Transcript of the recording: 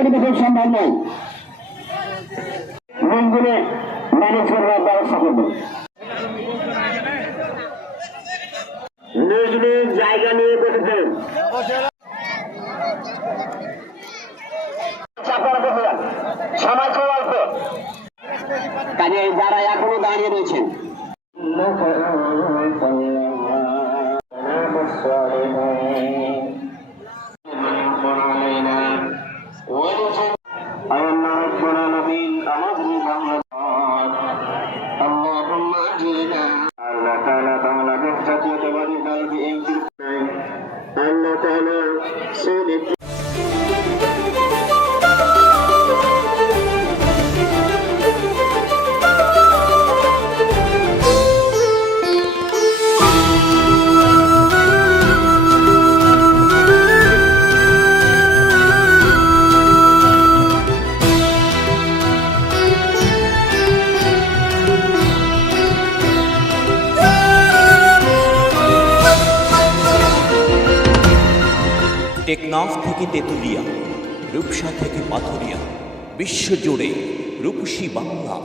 পরিবেশের সম্ভব নয়, রুমগুলো ম্যানেজ করবার ব্যবস্থা করবো। নিজ নিজ জায়গা নিয়ে বসেছেন, সময় খুব অল্প, কাজে যারা এখনো দাঁড়িয়ে রয়েছেন টেকনাফ থেকে তেঁতুলিয়া, রূপসা থেকে পাথুরিয়া, বিশ্বজুড়ে রূপসী বাংলা।